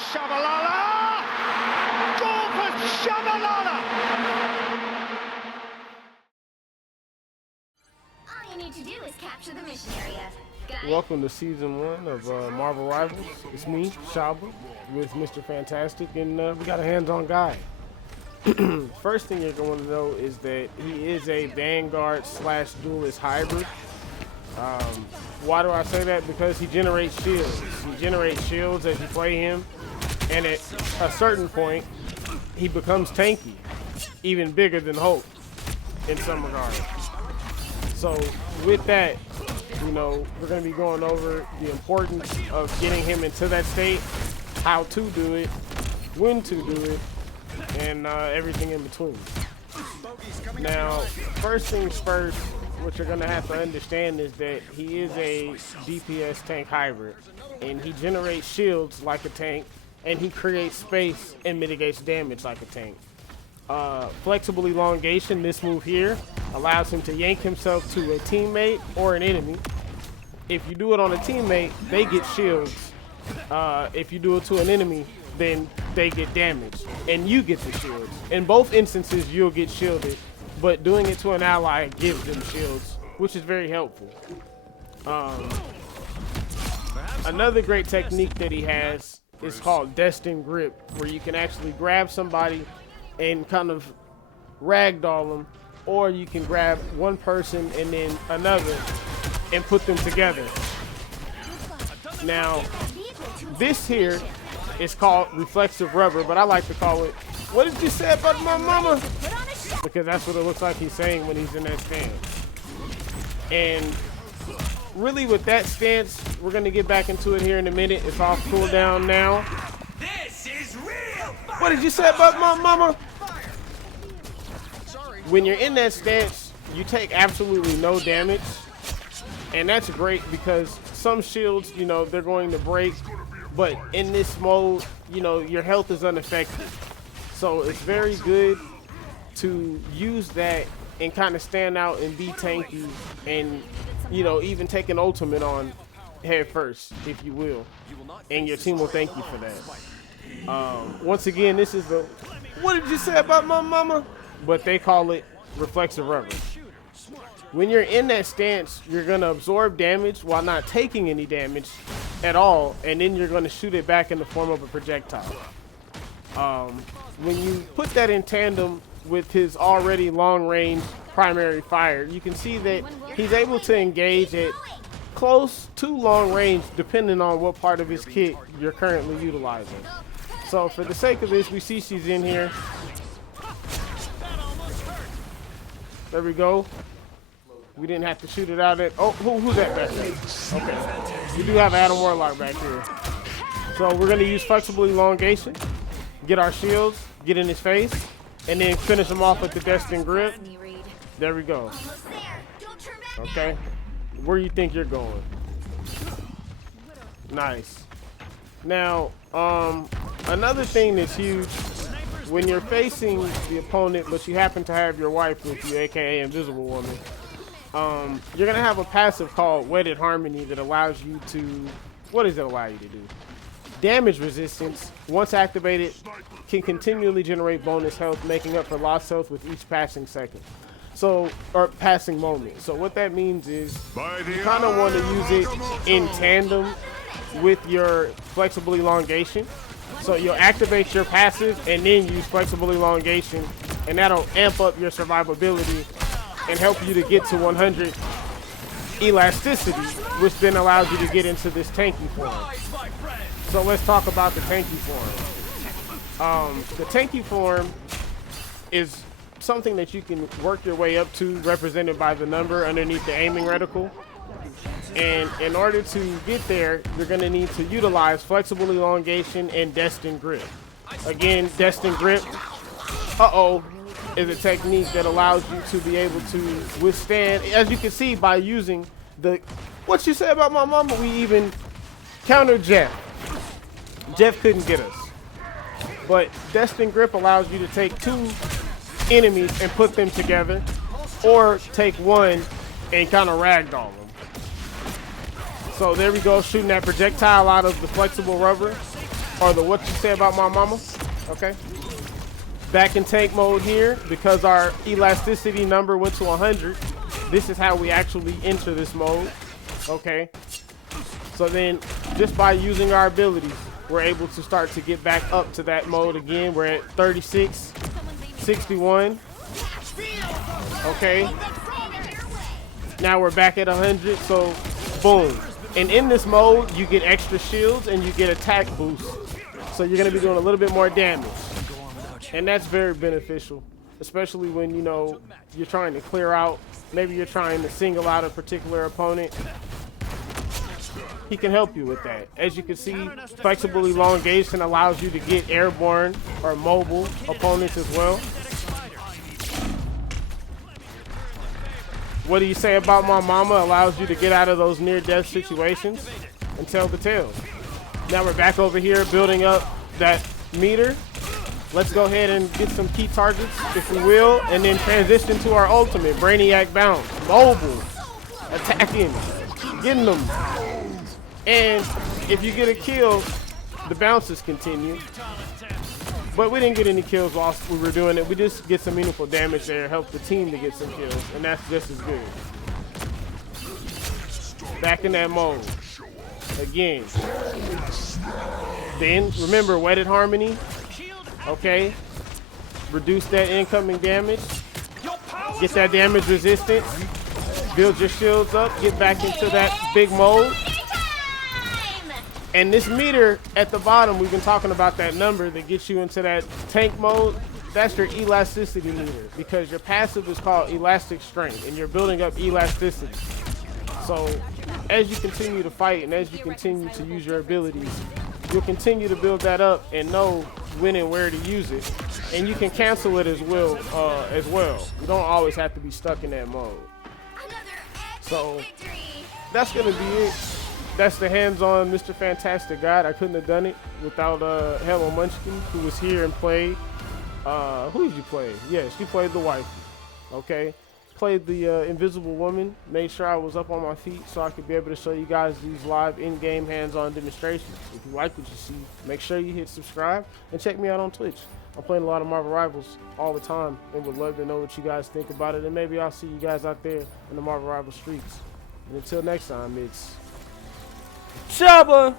Shabalala! Goal for Shabalala! All you need to do is capture the mission area. Welcome to season 1 of Marvel Rivals. It's me, Shaba, with Mr. Fantastic, and we got a hands-on guide. First thing you're going to know is that he is a Vanguard / Duelist hybrid. Why do I say that? Because he generates shields. He generates shields as you play him, and at a certain point, he becomes tanky, even bigger than Hulk in some regards. So with that, you know, we're going to be going over the importance of getting him into that state, how to do it, when to do it, and everything in between. Now, first things first, what you're going to have to understand is that he is a DPS tank hybrid, and he generates shields like a tank, and he creates space and mitigates damage like a tank. Flexible elongation, this move here, allows him to yank himself to a teammate or an enemy. If you do it on a teammate, they get shields. If you do it to an enemy, then they get damaged, and you get the shields. In both instances, you'll get shielded, but doing it to an ally gives them shields, which is very helpful. Another great technique that he has is called Destined Grip, where you can actually grab somebody and kind of ragdoll them, or you can grab one person and then another and put them together. Now, this here is called reflexive rubber, but I like to call it, what did you say about my mama? Because that's what it looks like he's saying when he's in that stance. And really with that stance, we're gonna get back into it here in a minute. It's off cooldown now. This is real. What did you say about my mama? When you're in that stance, you take absolutely no damage. And that's great because some shields, you know, they're going to break. But in this mode, you know, your health is unaffected. So it's very good to use that and kind of stand out and be tanky and, you know, even take an ultimate on head first, if you will. And your team will thank you for that. Once again, this is the, what did you say about my mama? But they call it reflexive rubber. When you're in that stance, you're going to absorb damage while not taking any damage at all, and then you're going to shoot it back in the form of a projectile. When you put that in tandem with his already long-range primary fire, you can see that he's able to engage at close to long range depending on what part of his kit you're currently utilizing. So for the sake of this, we see she's in here. There we go. We didn't have to shoot it out at, oh, who's that back there? Okay, we do have Adam Warlock back here. So we're gonna use flexible elongation, get our shields, get in his face, and then finish him off with the Destined Grip. There we go. Okay, where you think you're going? Nice. Now, another thing that's huge, when you're facing the opponent, but you happen to have your wife with you, aka Invisible Woman, you're gonna have a passive called Wedded Harmony that allows you to, what does it allow you to do? Damage resistance, once activated, can continually generate bonus health, making up for lost health with each passing second. So, or passing moment. So what that means is you kind of want to use it in tandem with your flexible elongation. So you'll activate your passive and then use flexible elongation, and that'll amp up your survivability and help you to get to 100 elasticity, which then allows you to get into this tanky form. So let's talk about the tanky form. The tanky form is something that you can work your way up to, represented by the number underneath the aiming reticle. And in order to get there, you're going to need to utilize flexible elongation and Destined Grip. Again, Destined Grip, is a technique that allows you to be able to withstand, as you can see by using the, what you say about my mama, we even countered Jeff. Jeff couldn't get us. But Destined Grip allows you to take two enemies and put them together, or take one and kind of ragdoll them. So there we go, shooting that projectile out of the flexible rubber. or the what you say about my mama. Okay. Back in tank mode here, because our elasticity number went to 100. This is how we actually enter this mode. Okay. So then, just by using our abilities, we're able to start to get back up to that mode again. We're at 36, 61. Okay. Now we're back at 100, so boom. And in this mode, you get extra shields and you get attack boost. So you're gonna be doing a little bit more damage. And that's very beneficial, especially when, you know, you're trying to clear out, maybe you're trying to single out a particular opponent. He can help you with that. As you can see, flexible elongation allows you to get airborne or mobile opponents as well. What do you say about my mama allows you to get out of those near-death situations and tell the tale. Now we're back over here building up that meter. Let's go ahead and get some key targets, if we will, and then transition to our ultimate, Brainiac Bounce. Mobile, attacking, getting them. And if you get a kill, the bounces continue. But we didn't get any kills whilst we were doing it. We just get some meaningful damage there, help the team to get some kills, and that's just as good. Back in that mode. Again. Then, remember, Wedded Harmony. Okay. Reduce that incoming damage. Get that damage resistance. Build your shields up. Get back into that big mode. And this meter at the bottom, we've been talking about that number that gets you into that tank mode. That's your elasticity meter, because your passive is called elastic strength and you're building up elasticity. So as you continue to fight and as you continue to use your abilities, you'll continue to build that up and know when and where to use it. And you can cancel it as well. You don't always have to be stuck in that mode. So that's gonna be it. That's the hands-on Mr. Fantastic guide. I couldn't have done it without Hello Munchkin, who was here and played. Who did you play? Yes, you played the wife. Okay. Played the Invisible Woman. Made sure I was up on my feet so I could be able to show you guys these live in-game hands-on demonstrations. If you like what you see, make sure you hit subscribe and check me out on Twitch. I'm playing a lot of Marvel Rivals all the time and would love to know what you guys think about it. And maybe I'll see you guys out there in the Marvel Rivals streets. And until next time, it's Shaba!